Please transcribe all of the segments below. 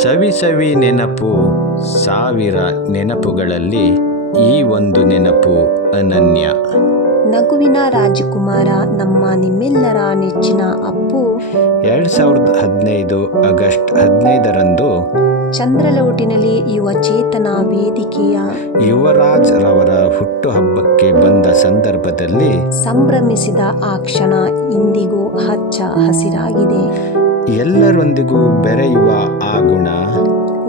ಸವಿ ಸವಿ ನೆನಪು ಸಾವಿರ ನೆನಪುಗಳಲ್ಲಿ ಈ ಒಂದು ನೆನಪು ಅನನ್ಯ. ನಗುವಿನ ರಾಜಕುಮಾರ ನಮ್ಮ ನಿಮ್ಮೆಲ್ಲರ ನೆಚ್ಚಿನ ಅಪ್ಪು 2015 ಆಗಸ್ಟ್ 15ರಂದು ಚಂದ್ರಲೋಟಿನಲ್ಲಿ ಯುವ ಚೇತನ ವೇದಿಕೆಯ ಯುವರಾಜ್ ರವರ ಹುಟ್ಟುಹಬ್ಬಕ್ಕೆ ಬಂದ ಸಂದರ್ಭದಲ್ಲಿ ಸಂಭ್ರಮಿಸಿದ ಆ ಕ್ಷಣ ಇಂದಿಗೂ ಹಚ್ಚ ಹಸಿರಾಗಿದೆ. ಎಲ್ಲರೊಂದಿಗೂ ಬೆರೆಯುವ ಆ ಗುಣ,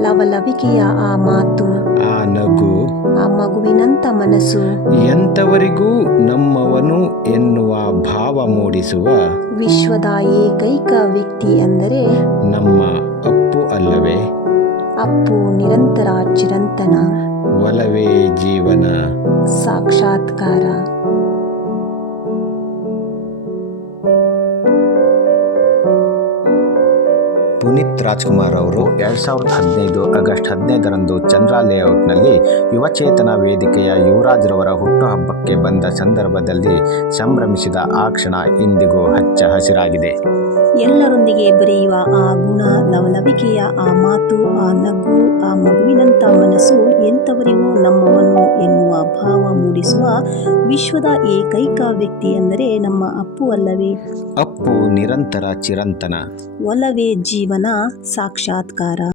ಲವಲವಿಕೆಯ ಆ ಮಾತು, ಆ ನಗು, ಆ ಮಗುವಿನಂತ ಮನಸ್ಸು, ಎಂಥವರಿಗೂ ನಮ್ಮವನು ಎನ್ನುವ ಭಾವ ಮೂಡಿಸುವ ವಿಶ್ವದ ಏಕೈಕ ವ್ಯಕ್ತಿ ಎಂದರೆ ನಮ್ಮ ಅಪ್ಪು ಅಲ್ಲವೇ? ಅಪ್ಪು ನಿರಂತರ ಚಿರಂತನ, ಒಲವೇ ಜೀವನ, ಸಾಕ್ಷಾತ್ಕಾರ. ಪುನೀತ್ ರಾಜ್ಕುಮಾರ್ ಅವರು 2015 ಆಗಸ್ಟ್ 15ರಂದು ಚಂದ್ರ ಲೇಔಟ್ನಲ್ಲಿ ಯುವಚೇತನ ವೇದಿಕೆಯ ಯುವರಾಜ್ ರವರ ಹುಟ್ಟುಹಬ್ಬಕ್ಕೆ ಬಂದ ಸಂದರ್ಭದಲ್ಲಿ ಸಂಭ್ರಮಿಸಿದ ಆ ಕ್ಷಣ ಇಂದಿಗೂ ಹಚ್ಚ ಹಸಿರಾಗಿದೆ. ಎಲ್ಲರೊಂದಿಗೆ ಬೆರೆಯುವ ಆ ಗುಣ, ಲವಲವಿಕೆಯ ಆ ಮಾತು, ಆ ನಗು, ಆ ಮಗುವಿನಂತ ಮನಸ್ಸು, ಎಂಥವರಿಗೂ ನಮ್ಮವನು ಎನ್ನುವ ಭಾವ ಮೂಡಿಸುವ ವಿಶ್ವದ ಏಕೈಕ ವ್ಯಕ್ತಿ ಎಂದರೆ ನಮ್ಮ ಅಪ್ಪು ಅಲ್ಲವೇ? ಅಪ್ಪು ನಿರಂತರ ಚಿರಂತನ, ಒಲವೇ ಜೀವನ, ಸಾಕ್ಷಾತ್ಕಾರ.